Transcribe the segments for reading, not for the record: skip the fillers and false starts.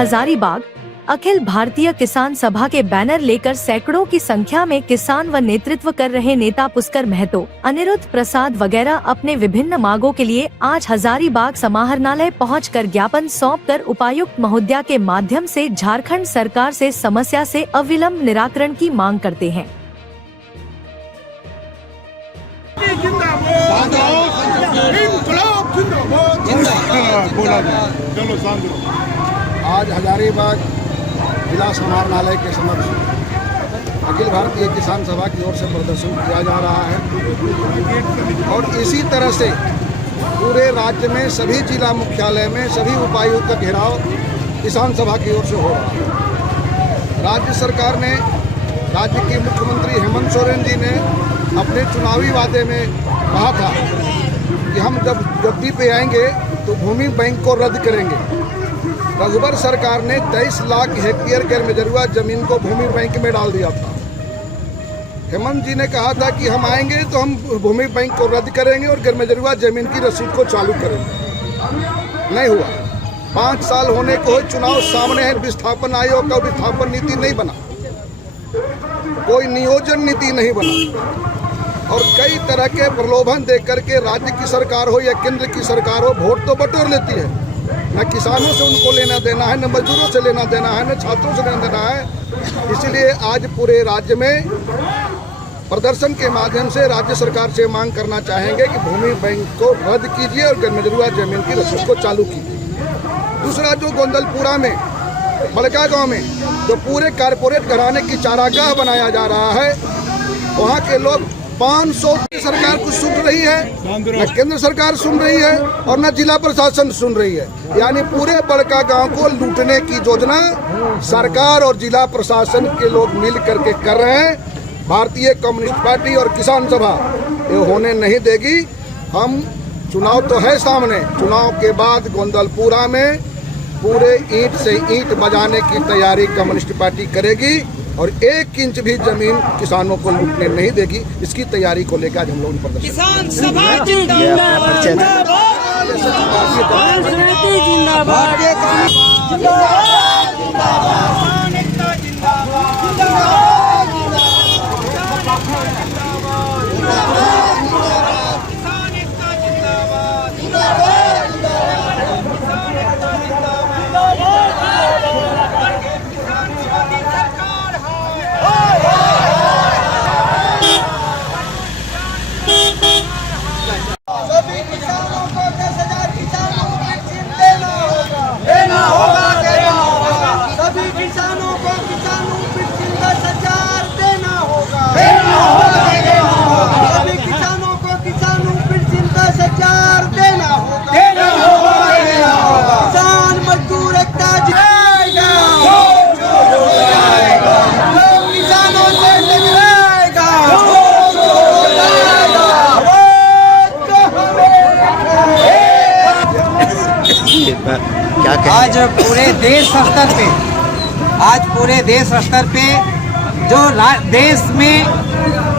हजारीबाग अखिल भारतीय किसान सभा के बैनर लेकर सैकड़ों की संख्या में किसान व नेतृत्व कर रहे नेता पुष्कर महतो, अनिरुद्ध प्रसाद वगैरह अपने विभिन्न मांगों के लिए आज हजारीबाग समाहरणालय पहुंचकर ज्ञापन सौंपकर उपायुक्त महोदया के माध्यम से झारखंड सरकार से समस्या से अविलंब निराकरण की मांग करते हैं। आज हजारीबाग जिला समाहरणालय के समक्ष अखिल भारतीय किसान सभा की ओर से प्रदर्शन किया जा रहा है और इसी तरह से पूरे राज्य में सभी जिला मुख्यालय में सभी उपायुक्त का घेराव किसान सभा की ओर से हो रहा है। राज्य सरकार ने, राज्य के मुख्यमंत्री हेमंत सोरेन जी ने अपने चुनावी वादे में कहा था कि हम जब गद्दी पे आएंगे तो भूमि बैंक को रद्द करेंगे। रघुवर सरकार ने 23 लाख हेक्टेयर गैरमजरूआ जमीन को भूमि बैंक में डाल दिया था। हेमंत जी ने कहा था कि हम आएंगे तो हम भूमि बैंक को रद्द करेंगे और गैरमजरूआ जमीन की रसीद को चालू करेंगे। नहीं हुआ। 5 साल होने को ही चुनाव सामने है, विस्थापन आयोग का विस्थापन नीति नहीं बना, कोई नियोजन नीति नहीं बना और कई तरह के प्रलोभन दे करके राज्य की सरकार हो या केंद्र की सरकार हो वोट तो बटोर लेती है। न किसानों से उनको लेना देना है, न मजदूरों से लेना देना है, न छात्रों से लेना देना है। इसलिए आज पूरे राज्य में प्रदर्शन के माध्यम से राज्य सरकार से मांग करना चाहेंगे कि भूमि बैंक को रद्द कीजिए और गैरमजरूआ जमीन की रसीद को चालू कीजिए। दूसरा, जो गोंदलपुरा में बड़का गांव में जो पूरे कारपोरेट घराने की चारागाह बनाया जा रहा है, वहाँ के लोग 500 सरकार कुछ सुन रही है, न केंद्र सरकार सुन रही है और न जिला प्रशासन सुन रही है। यानी पूरे बड़का गांव को लूटने की योजना सरकार और जिला प्रशासन के लोग मिल करके कर रहे हैं। भारतीय कम्युनिस्ट पार्टी और किसान सभा ये होने नहीं देगी। हम, चुनाव तो है सामने, चुनाव के बाद गोंदलपुरा में पूरे ईंट से ईंट बजाने की तैयारी कम्युनिस्ट पार्टी करेगी और 1 इंच भी जमीन किसानों को लूटने नहीं देगी। इसकी तैयारी को लेकर आज हम लोग प्रदर्शन किसान सभा जिंदाबाद, आज पूरे देश स्तर पे जो देश में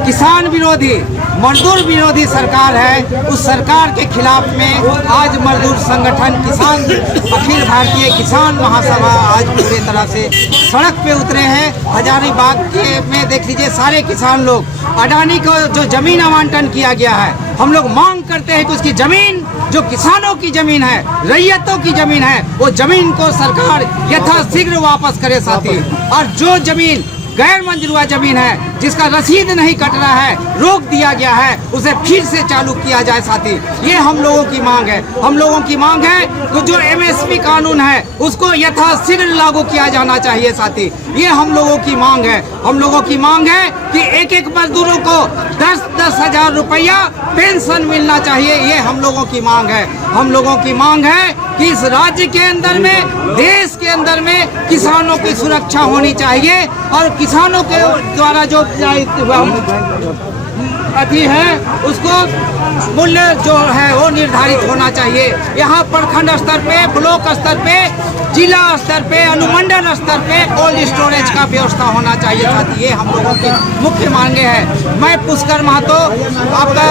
किसान विरोधी, मजदूर विरोधी सरकार है, उस सरकार के खिलाफ में आज मजदूर संगठन किसान, अखिल भारतीय किसान महासभा आज पूरी तरह से सड़क पे उतरे हैं। हजारीबाग के में देख लीजिए, सारे किसान लोग, अडानी को जो जमीन आवंटन किया गया है, हम लोग मांग करते हैं कि उसकी जमीन, जो किसानों की जमीन है, रैयतों की जमीन है, वो जमीन को सरकार यथाशीघ्र वापस करे साथी। और जो जमीन गैर मंजूरा जमीन है, जिसका रसीद नहीं कट रहा है, रोक दिया गया है, उसे फिर से चालू किया जाए साथी। ये हम लोगों की मांग है। हम लोगों की मांग है कि जो MSP कानून है उसको यथाशीघ्र लागू किया जाना चाहिए साथी। ये हम लोगों की मांग है। हम लोगों की मांग है कि एक मजदूरों को 10-10 हजार रुपया पेंशन मिलना चाहिए। ये हम लोगों की मांग है। हम लोगों की मांग है कि इस राज्य के अंदर में, देश के अंदर में किसानों की सुरक्षा होनी चाहिए और किसानों के द्वारा जो अति है उसको मूल्य जो है वो निर्धारित होना चाहिए। यहाँ प्रखंड स्तर पे, ब्लॉक स्तर पे, जिला स्तर पे, अनुमंडल स्तर पे कोल्ड स्टोरेज का व्यवस्था होना चाहिए। साथ ये हम लोगों की मुख्य मांगे हैं। मैं पुष्कर महतो, आपका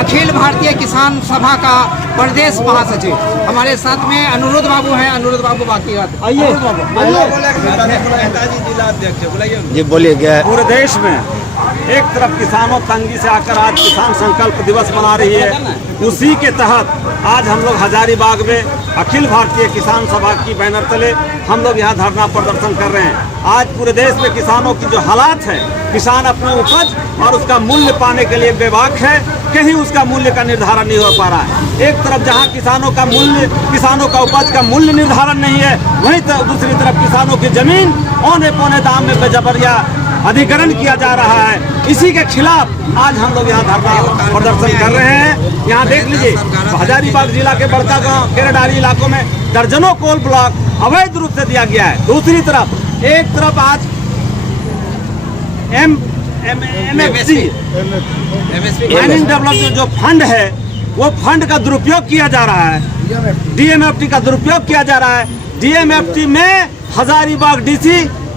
अखिल भारतीय किसान सभा का प्रदेश महासचिव। हमारे साथ में अनुरुद्ध बाबू हैं। अनुरुद्ध बाबू बाकी बात आइए। जी बोलिए क्या है? पूरे देश में एक तरफ किसानों तंगी से आकर आज किसान संकल्प दिवस मना रही है, उसी के तहत आज हम लोग हजारीबाग में अखिल भारतीय किसान सभा की बैनर तले हम लोग यहाँ धरना प्रदर्शन कर रहे हैं। आज पूरे देश में किसानों की जो हालात है, किसान अपने उपज और उसका मूल्य पाने के लिए बेबाक है, कहीं उसका मूल्य का निर्धारण नहीं हो पा रहा है। एक तरफ जहाँ किसानों का उपज का मूल्य निर्धारण नहीं है, वहीं दूसरी तरफ किसानों की जमीन औने पौने दाम में बेजबरिया अधिग्रहण किया जा रहा है। इसी के खिलाफ आज हम लोग यहाँ धरना प्रदर्शन कर रहे हैं। यहाँ देख लीजिए, हजारीबाग जिला के बड़का गांव केरेडारी इलाकों में दर्जनों कोल ब्लॉक अवैध रूप से दिया गया है। दूसरी तरफ एक तरफ आज MSP माइनिंग डेवलपमेंट जो फंड है, वो फंड का दुरुपयोग किया जा रहा है। DMFT का दुरुपयोग किया जा रहा है। DMFT में हजारीबाग DC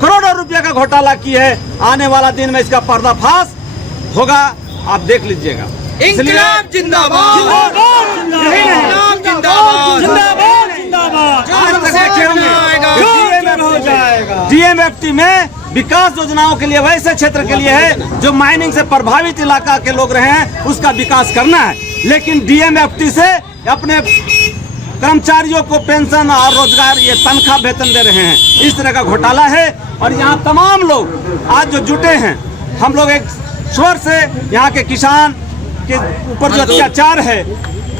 करोड़ों रुपए का घोटाला की है। आने वाला दिन में इसका पर्दाफाश होगा, आप देख लीजिएगा। इंकलाब जिंदाबाद, इंकलाब जिंदाबाद। DMFT में विकास योजनाओं के लिए, वैसे क्षेत्र के लिए है जो माइनिंग से प्रभावित इलाका के लोग रहे हैं, उसका विकास करना है। लेकिन DMFT से अपने कर्मचारियों को पेंशन और रोजगार, ये तनख्वाह वेतन दे रहे हैं। इस तरह का घोटाला है। और यहाँ तमाम लोग आज जो जुटे हैं, हम लोग एक स्वर से यहाँ के किसान के ऊपर जो अत्याचार है,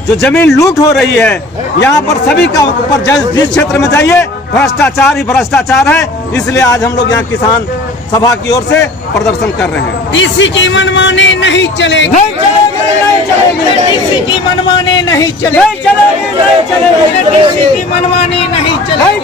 जो जमीन लूट हो रही है, यहाँ पर सभी का ऊपर जिस क्षेत्र में जाइए भ्रष्टाचार ही भ्रष्टाचार है। इसलिए आज हम लोग यहाँ किसान सभा की ओर से प्रदर्शन कर रहे हैं। DC की मनमानी नहीं चलेगी, DC की मनमानी नहीं चलेगी, DC की मनमानी नहीं चलेगी।